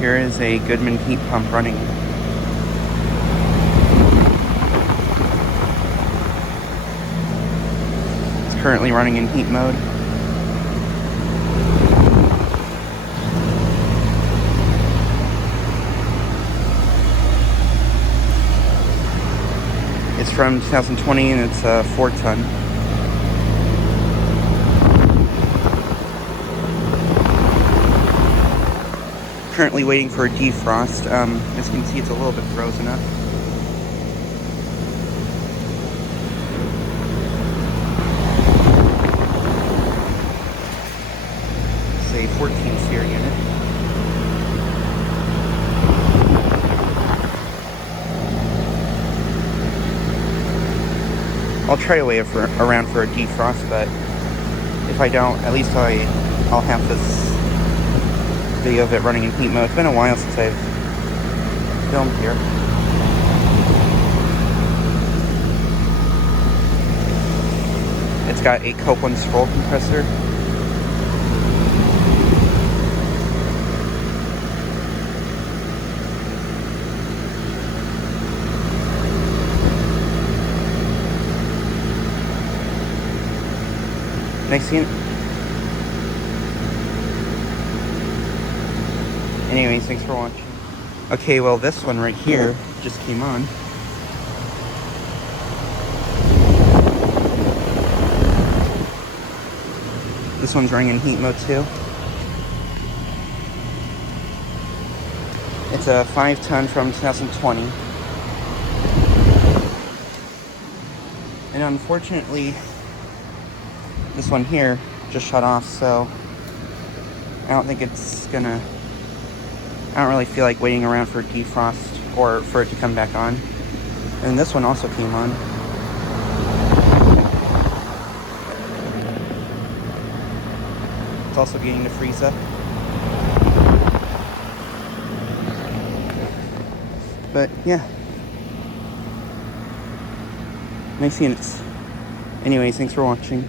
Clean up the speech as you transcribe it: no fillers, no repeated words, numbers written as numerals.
Here is a Goodman heat pump running. It's currently running in heat mode. It's from 2020 and it's a 4-ton. Currently waiting for a defrost. As you can see, it's a little bit frozen up. It's a 14 SEER unit. I'll try to wait around for a defrost, but if I don't, at least I'll have this video of it running in heat mode. It's been a while since I've filmed here. It's got a Goodman scroll compressor. Next unit. Anyways, thanks for watching. Okay, well, this one right here just came on. This one's running in heat mode too. It's a 5-ton from 2020. And unfortunately, this one here just shut off, so I don't think it's gonna... I don't really feel like waiting around for a defrost or for it to come back on. And this one also came on. It's also beginning to freeze up. But yeah. Nice units. Anyways, thanks for watching.